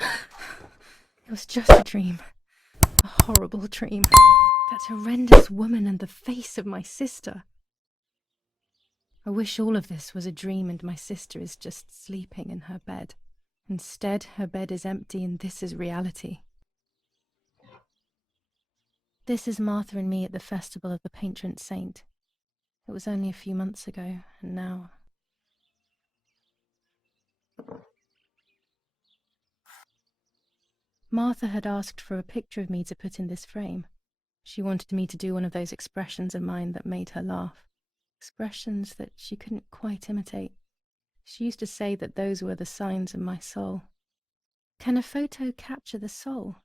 It was just a dream. A horrible dream. That horrendous woman and the face of my sister. I wish all of this was a dream and my sister is just sleeping in her bed. Instead, her bed is empty and this is reality. This is Martha and me at the festival of the patron saint. It was only a few months ago, and now... Martha had asked for a picture of me to put in this frame. She wanted me to do one of those expressions of mine that made her laugh. Expressions that she couldn't quite imitate. She used to say that those were the signs of my soul. Can a photo capture the soul?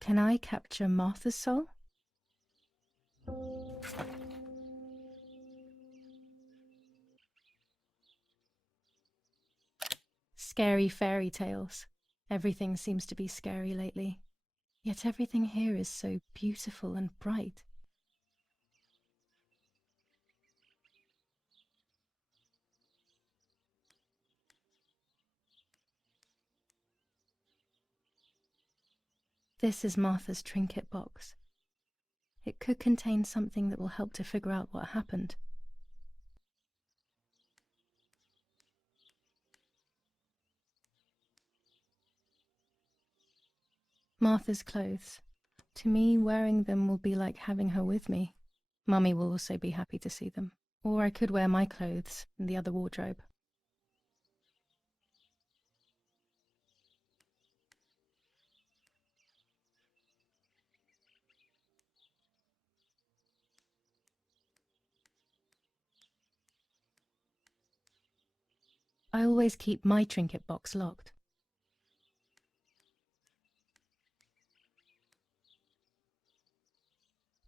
Can I capture Martha's soul? Scary fairy tales. Everything seems to be scary lately. Yet everything here is so beautiful and bright. This is Martha's trinket box. It could contain something that will help to figure out what happened. Martha's clothes. To me, wearing them will be like having her with me. Mummy will also be happy to see them. Or I could wear my clothes in the other wardrobe. I always keep my trinket box locked.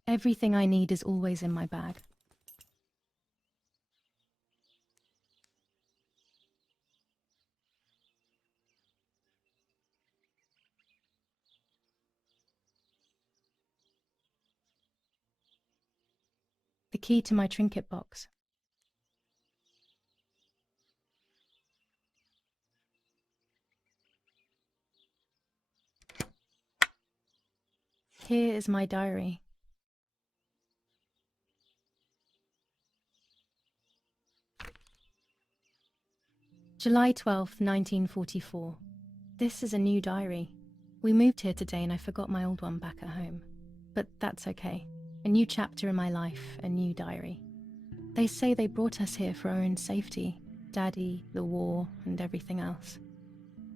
Everything I need is always in my bag. The key to my trinket box. Here is my diary. July 12th, 1944. This is a new diary. We moved here today and I forgot my old one back at home. But that's okay. A new chapter in my life, a new diary. They say they brought us here for our own safety. Daddy, the war, and everything else.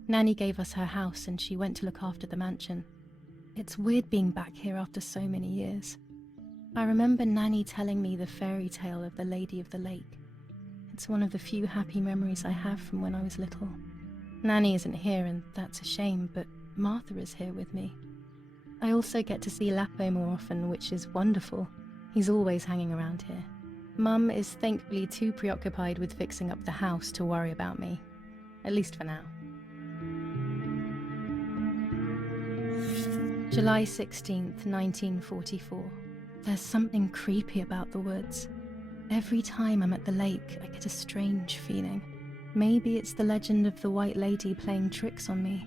Nanny gave us her house and she went to look after the mansion. It's weird being back here after so many years. I remember Nanny telling me the fairy tale of the Lady of the Lake. It's one of the few happy memories I have from when I was little. Nanny isn't here and that's a shame, but Martha is here with me. I also get to see Lapo more often, which is wonderful. He's always hanging around here. Mum is thankfully too preoccupied with fixing up the house to worry about me. At least for now. July 16th, 1944. There's something creepy about the woods. Every time I'm at the lake, I get a strange feeling. Maybe it's the legend of the White Lady playing tricks on me.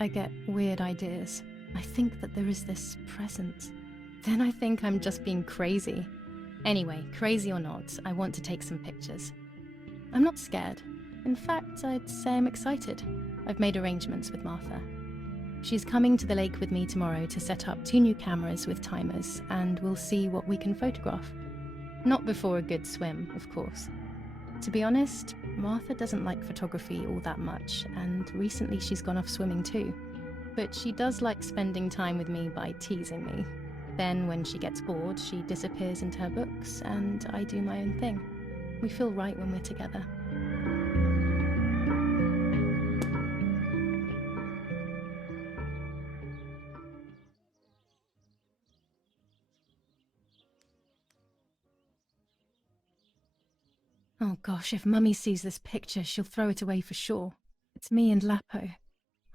I get weird ideas. I think that there is this presence. Then I think I'm just being crazy. Anyway, crazy or not, I want to take some pictures. I'm not scared. In fact, I'd say I'm excited. I've made arrangements with Martha. She's coming to the lake with me tomorrow to set up 2 new cameras with timers, and we'll see what we can photograph. Not before a good swim, of course. To be honest, Martha doesn't like photography all that much, and recently she's gone off swimming too. But she does like spending time with me by teasing me. Then when she gets bored, she disappears into her books, and I do my own thing. We feel right when we're together. Oh gosh, if Mummy sees this picture, she'll throw it away for sure. It's me and Lapo.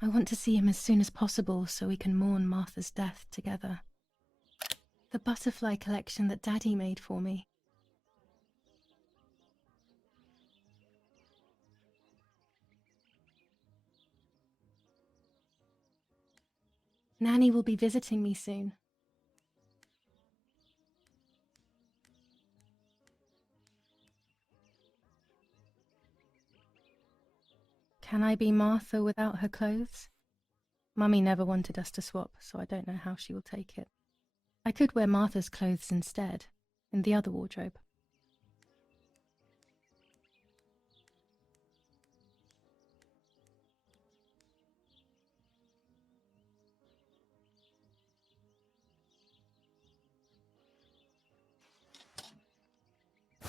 I want to see him as soon as possible so we can mourn Martha's death together. The butterfly collection that Daddy made for me. Nanny will be visiting me soon. Can I be Martha without her clothes? Mummy never wanted us to swap, so I don't know how she will take it. I could wear Martha's clothes instead, in the other wardrobe.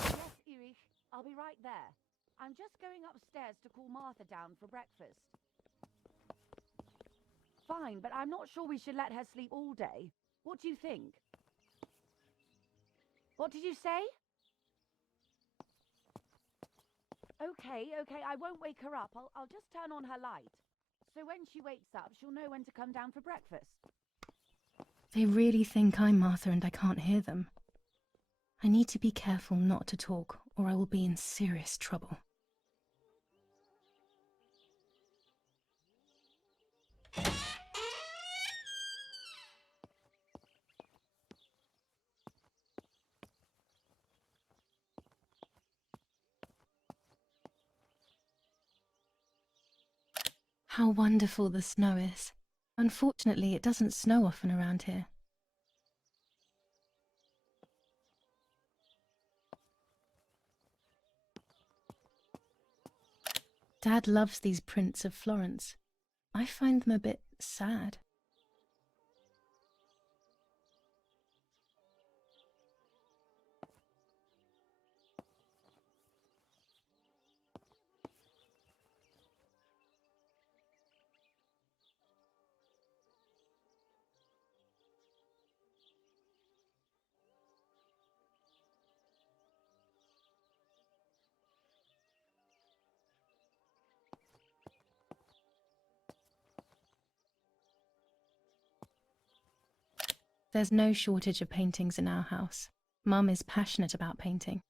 Yes, Erich, I'll be right there. I'm just going upstairs to call Martha down for breakfast. Fine, but I'm not sure we should let her sleep all day. What do you think? What did you say? Okay, I won't wake her up. I'll just turn on her light. So when she wakes up, she'll know when to come down for breakfast. They really think I'm Martha and I can't hear them. I need to be careful not to talk, or I will be in serious trouble. How wonderful the snow is. Unfortunately, it doesn't snow often around here. Dad loves these prints of Florence. I find them a bit sad. There's no shortage of paintings in our house. Mum is passionate about painting.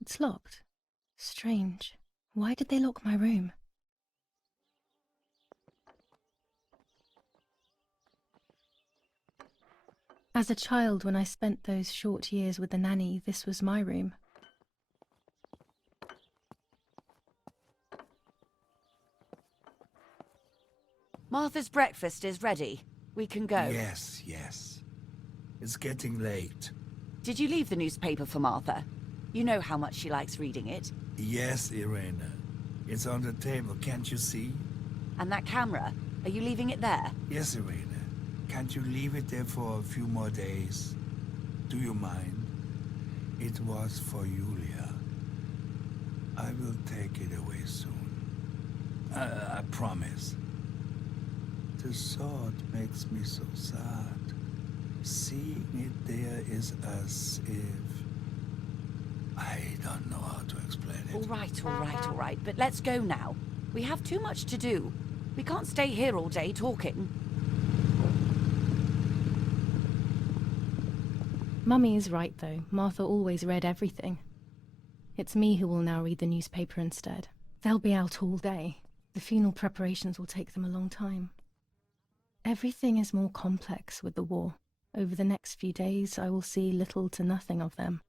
It's locked. Strange. Why did they lock my room? As a child, when I spent those short years with the nanny, this was my room. Martha's breakfast is ready. We can go. Yes. It's getting late. Did you leave the newspaper for Martha? You know how much she likes reading it. Yes, Irena. It's on the table, can't you see? And that camera, are you leaving it there? Yes, Irena. Can't you leave it there for a few more days? Do you mind? It was for Julia. I will take it away soon. I promise. The thought makes me so sad. Seeing it there is as if... I don't know how to explain it. All right. But let's go now. We have too much to do. We can't stay here all day talking. Mummy is right, though. Martha always read everything. It's me who will now read the newspaper instead. They'll be out all day. The funeral preparations will take them a long time. Everything is more complex with the war. Over the next few days, I will see little to nothing of them.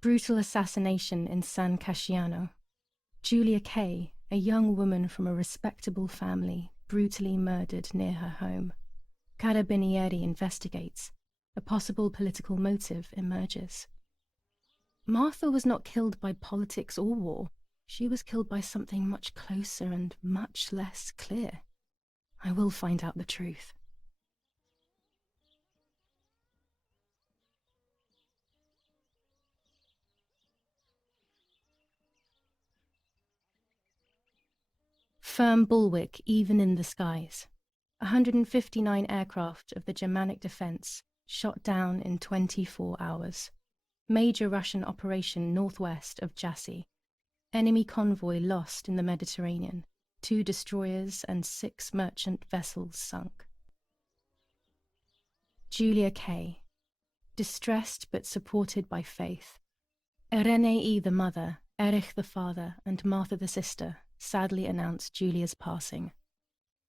Brutal assassination in San Casciano. Julia Kay, a young woman from a respectable family, brutally murdered near her home. Carabinieri investigates. A possible political motive emerges. Martha was not killed by politics or war. She was killed by something much closer and much less clear. I will find out the truth. firm bulwark even in the skies. 159 aircraft of the Germanic defense shot down in 24 hours. Major Russian operation northwest of Jassy. Enemy convoy lost in the Mediterranean. 2 destroyers and 6 merchant vessels sunk. Julia K. Distressed but supported by faith. Irenei the mother, Erich the father, and Martha the sister sadly announced Julia's passing.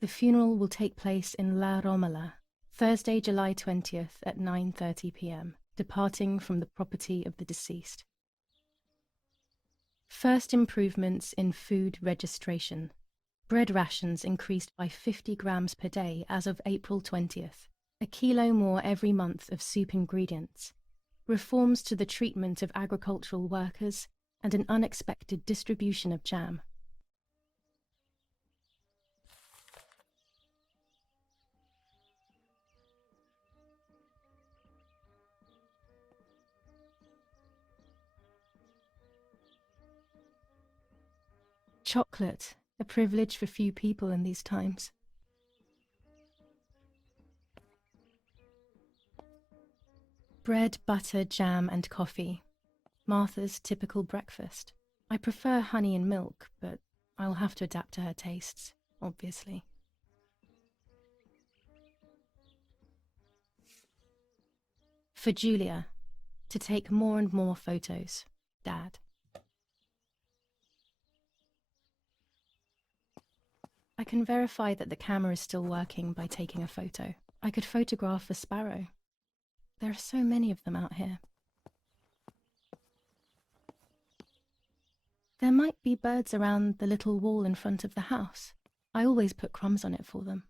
The funeral will take place in La Romala, Thursday, July 20th at 9:30 p.m., departing from the property of the deceased. First improvements in food registration. Bread rations increased by 50 grams per day as of April 20th. A kilo more every month of soup ingredients. Reforms to the treatment of agricultural workers and an unexpected distribution of jam. Chocolate, a privilege for few people in these times. Bread, butter, jam, and coffee. Martha's typical breakfast. I prefer honey and milk, but I'll have to adapt to her tastes, obviously. For Julia, to take more and more photos. Dad. I can verify that the camera is still working by taking a photo. I could photograph a sparrow. There are so many of them out here. There might be birds around the little wall in front of the house. I always put crumbs on it for them.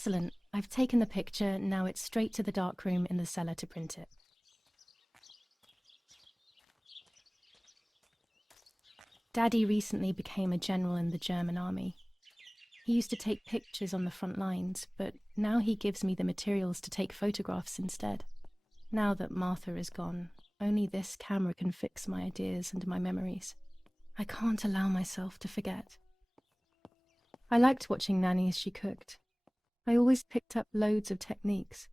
Excellent. I've taken the picture, now it's straight to the darkroom in the cellar to print it. Daddy recently became a general in the German army. He used to take pictures on the front lines, but now he gives me the materials to take photographs instead. Now that Martha is gone, only this camera can fix my ideas and my memories. I can't allow myself to forget. I liked watching Nanny as she cooked. I always picked up loads of techniques.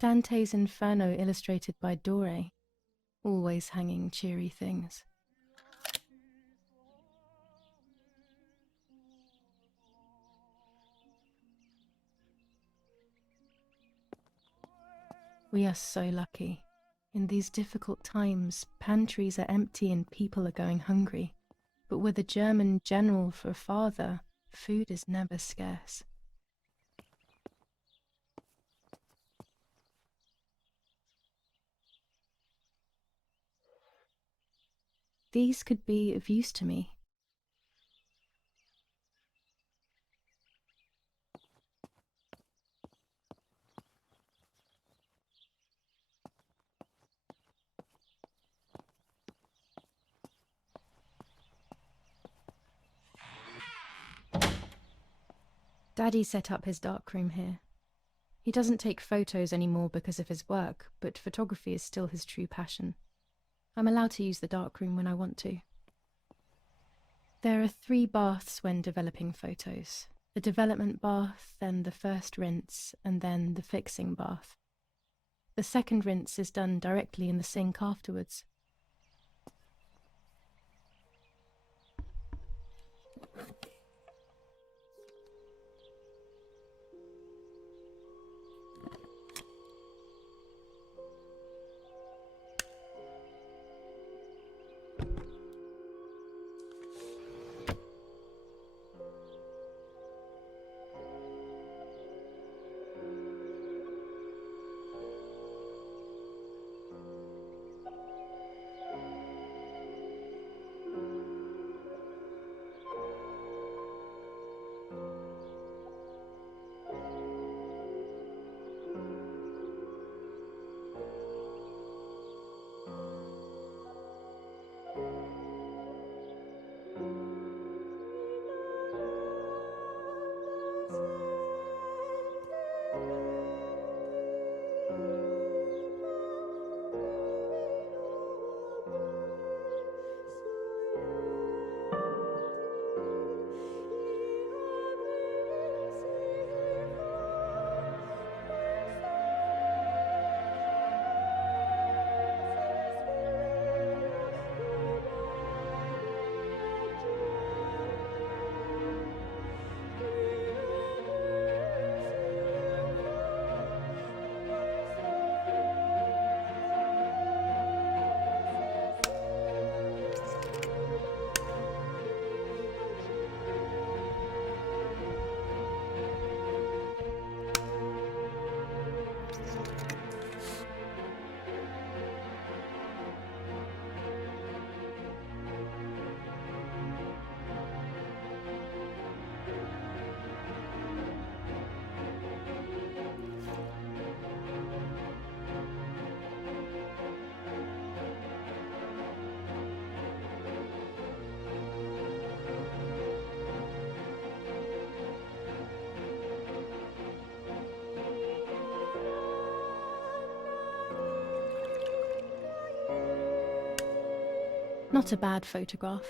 Dante's Inferno illustrated by Dore, always hanging cheery things. We are so lucky. In these difficult times, pantries are empty and people are going hungry. But with a German general for a father, food is never scarce. These could be of use to me. Daddy set up his darkroom here. He doesn't take photos anymore because of his work, but photography is still his true passion. I'm allowed to use the darkroom when I want to. There are 3 baths when developing photos. The development bath, then the first rinse, and then the fixing bath. The second rinse is done directly in the sink afterwards. Not a bad photograph.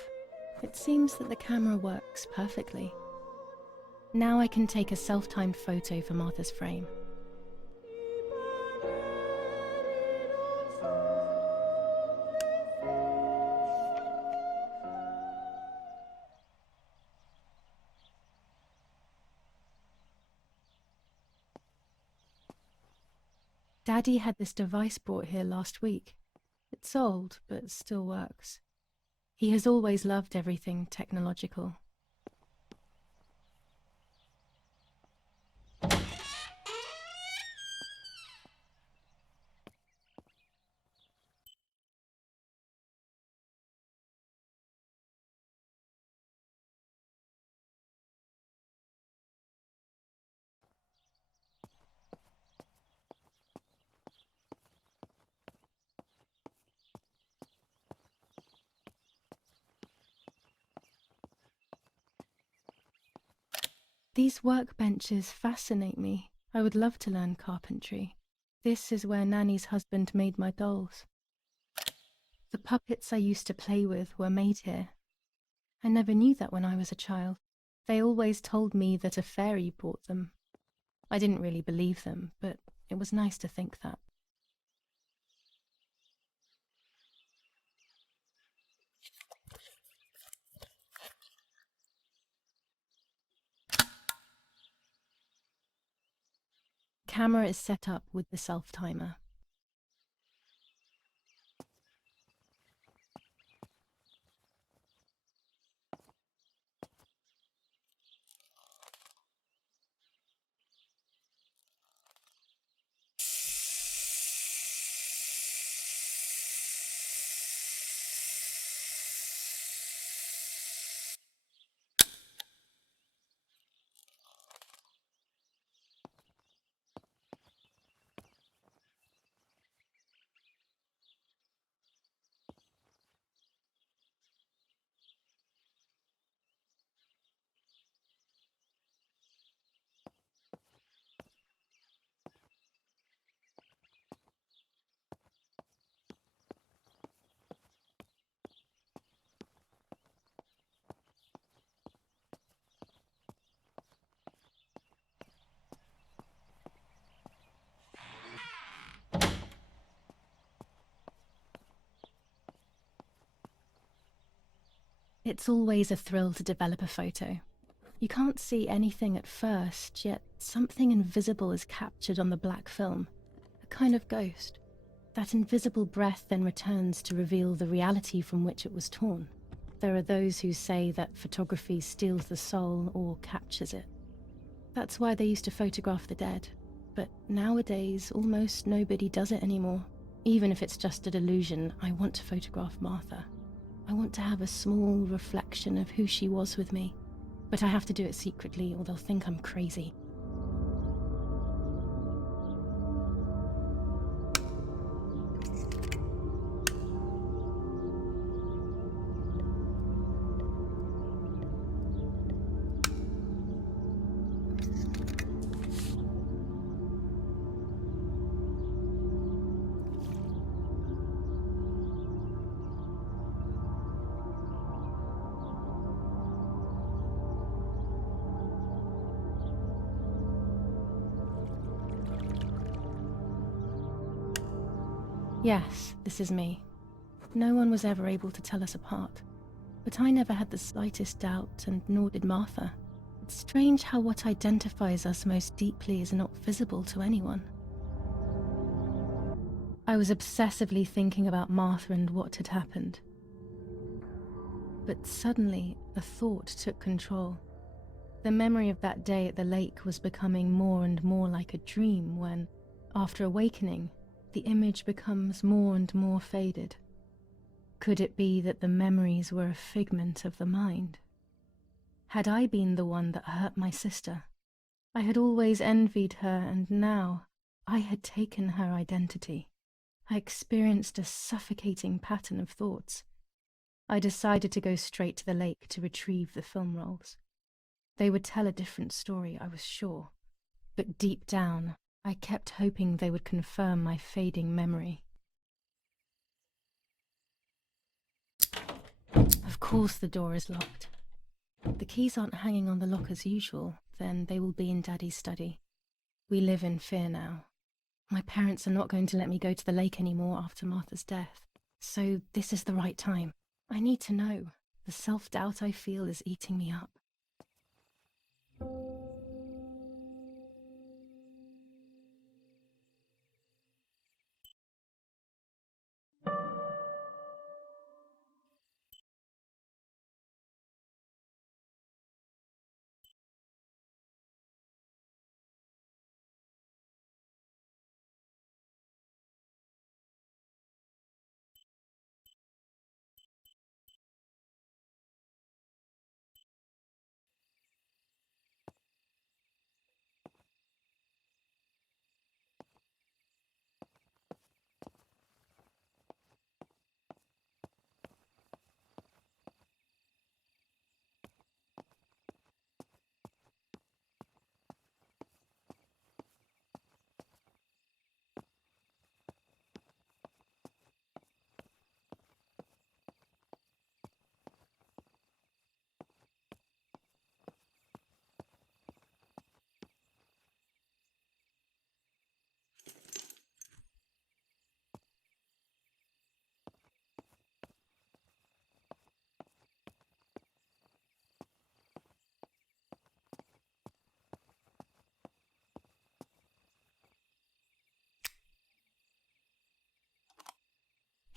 It seems that the camera works perfectly. Now I can take a self-timed photo for Martha's frame. Daddy had this device brought here last week. It's old, but still works. He has always loved everything technological. These workbenches fascinate me. I would love to learn carpentry. This is where Nanny's husband made my dolls. The puppets I used to play with were made here. I never knew that when I was a child. They always told me that a fairy brought them. I didn't really believe them, but it was nice to think that. Camera is set up with the self-timer. It's always a thrill to develop a photo. You can't see anything at first, yet something invisible is captured on the black film, a kind of ghost. That invisible breath then returns to reveal the reality from which it was torn. There are those who say that photography steals the soul or captures it. That's why they used to photograph the dead. But nowadays, almost nobody does it anymore. Even if it's just a delusion, I want to photograph Martha. I want to have a small reflection of who she was with me. But I have to do it secretly or they'll think I'm crazy. Yes, this is me. No one was ever able to tell us apart. But I never had the slightest doubt, and nor did Martha. It's strange how what identifies us most deeply is not visible to anyone. I was obsessively thinking about Martha and what had happened. But suddenly, a thought took control. The memory of that day at the lake was becoming more and more like a dream when, after awakening, the image becomes more and more faded. Could it be that the memories were a figment of the mind? Had I been the one that hurt my sister? I had always envied her, and now I had taken her identity. I experienced a suffocating pattern of thoughts. I decided to go straight to the lake to retrieve the film rolls. They would tell a different story, I was sure. But deep down, I kept hoping they would confirm my fading memory. Of course the door is locked. The keys aren't hanging on the lock as usual, then they will be in Daddy's study. We live in fear now. My parents are not going to let me go to the lake anymore after Martha's death. So this is the right time. I need to know. The self-doubt I feel is eating me up.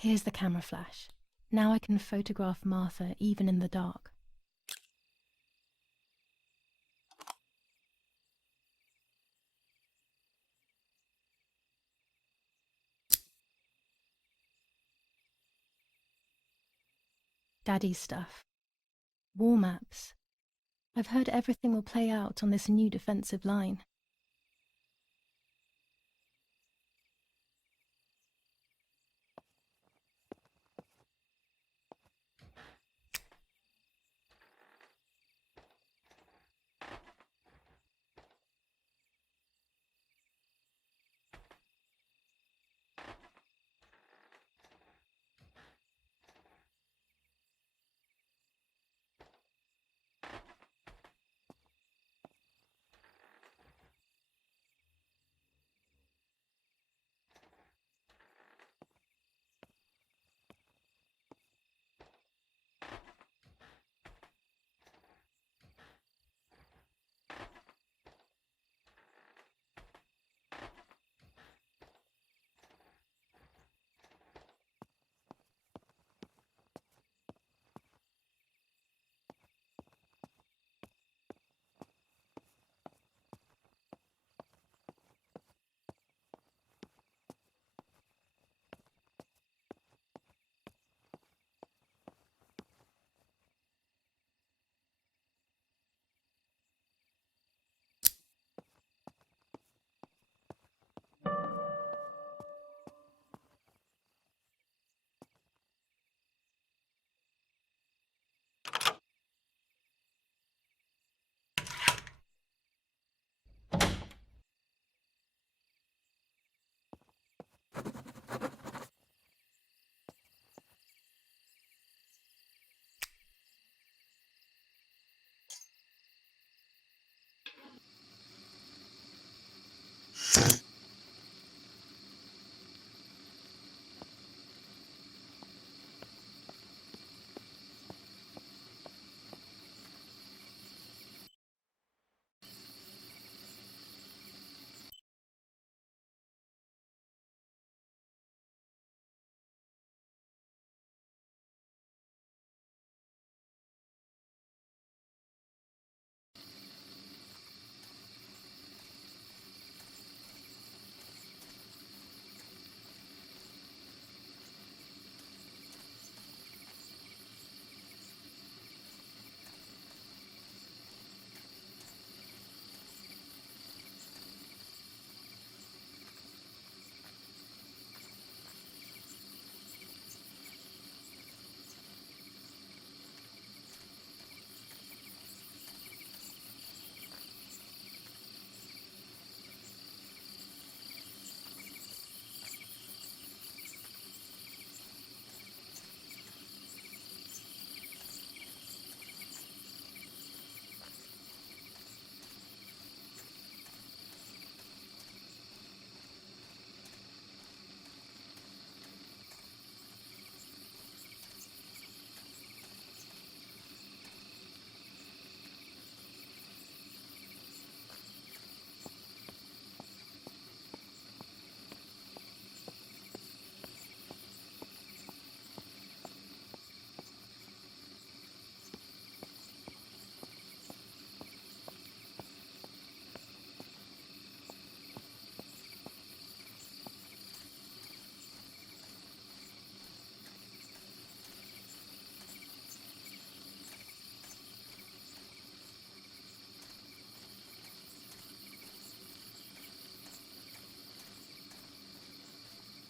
Here's the camera flash. Now I can photograph Martha even in the dark. Daddy's stuff. War maps. I've heard everything will play out on this new defensive line.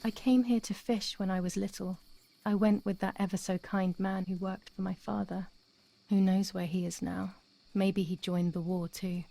I came here to fish when I was little. I went with that ever so kind man who worked for my father. Who knows where he is now? Maybe he joined the war too.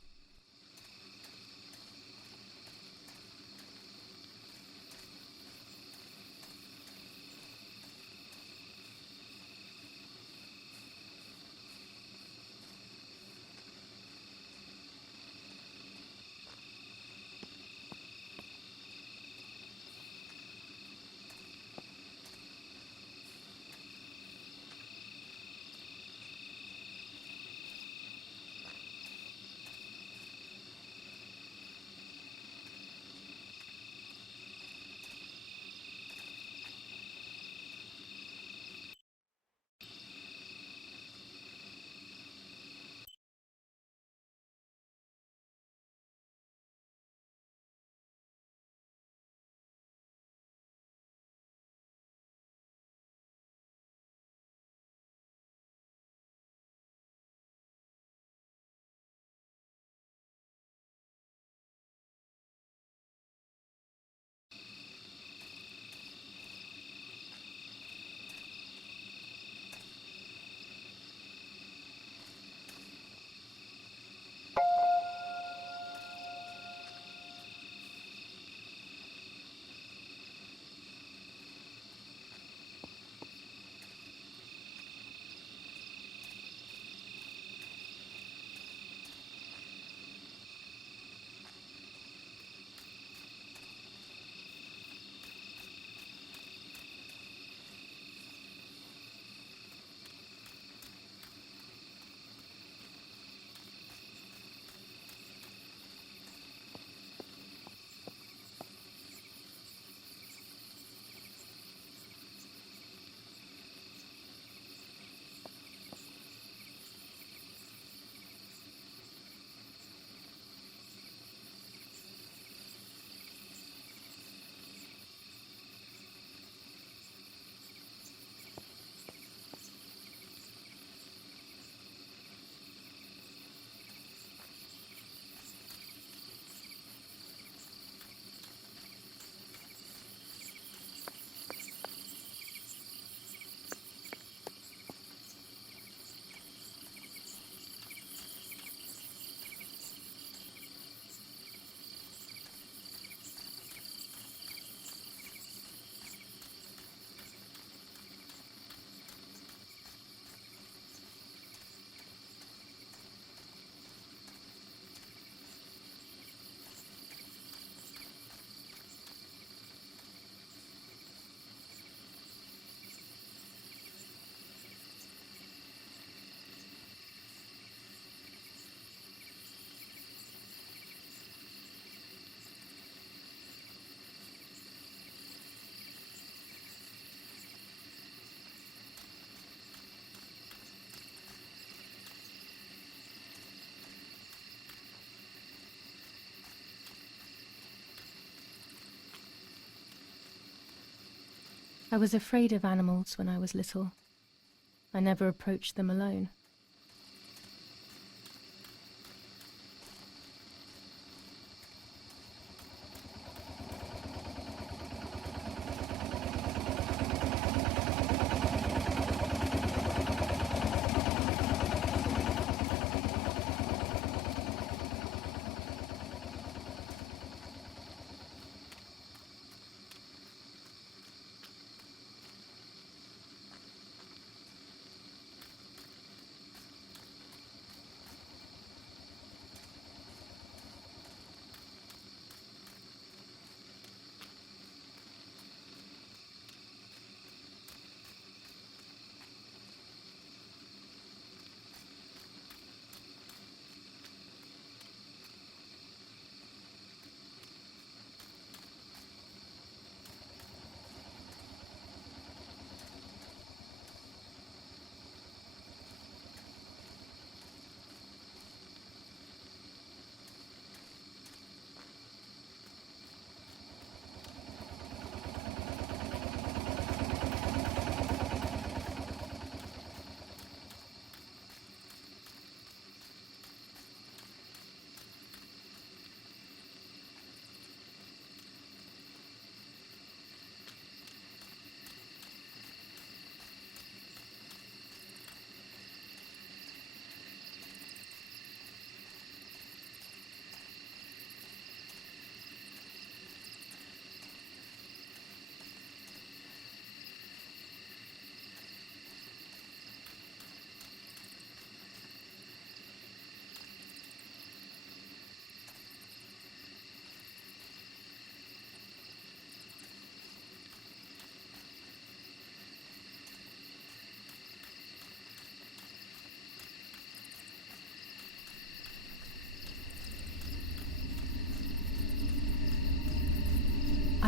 I was afraid of animals when I was little. I never approached them alone.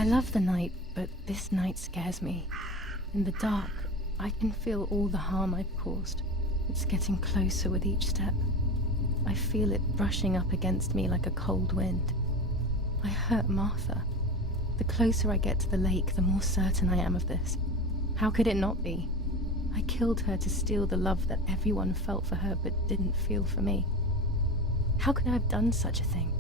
I love the night, but this night scares me. In the dark, I can feel all the harm I've caused. It's getting closer with each step. I feel it brushing up against me like a cold wind. I hurt Martha. The closer I get to the lake, the more certain I am of this. How could it not be? I killed her to steal the love that everyone felt for her but didn't feel for me. How could I have done such a thing?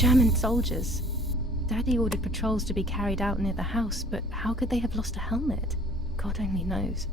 German soldiers. Daddy ordered patrols to be carried out near the house, but how could they have lost a helmet? God only knows.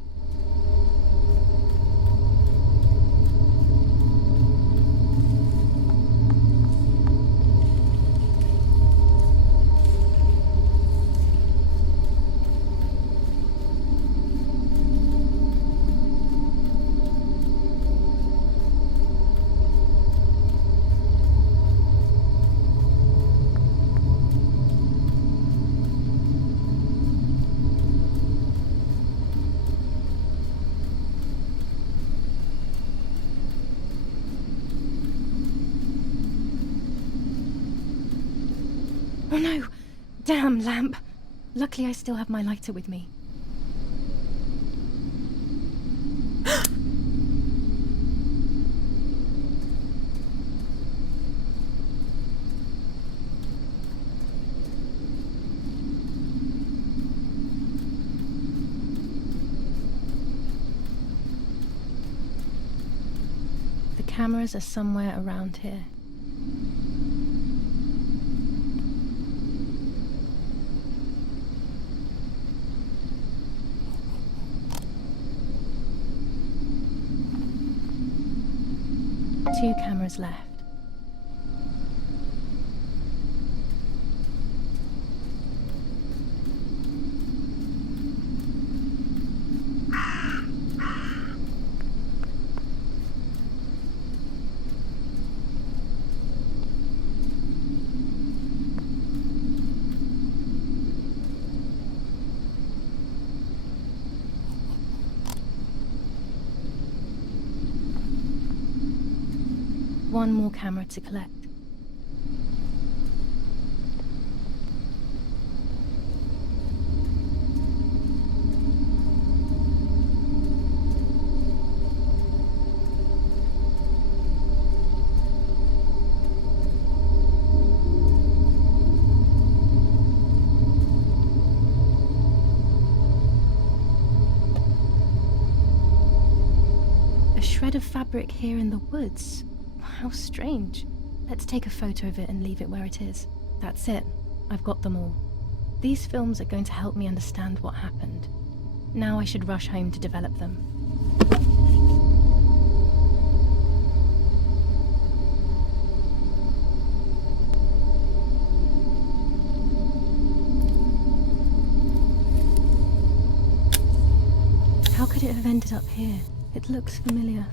Oh no! Damn lamp! Luckily I still have my lighter with me. The cameras are somewhere around here. Two cameras left. One more camera to collect. A shred of fabric here in the woods. How strange. Let's take a photo of it and leave it where it is. That's it. I've got them all. These films are going to help me understand what happened. Now I should rush home to develop them. How could it have ended up here? It looks familiar.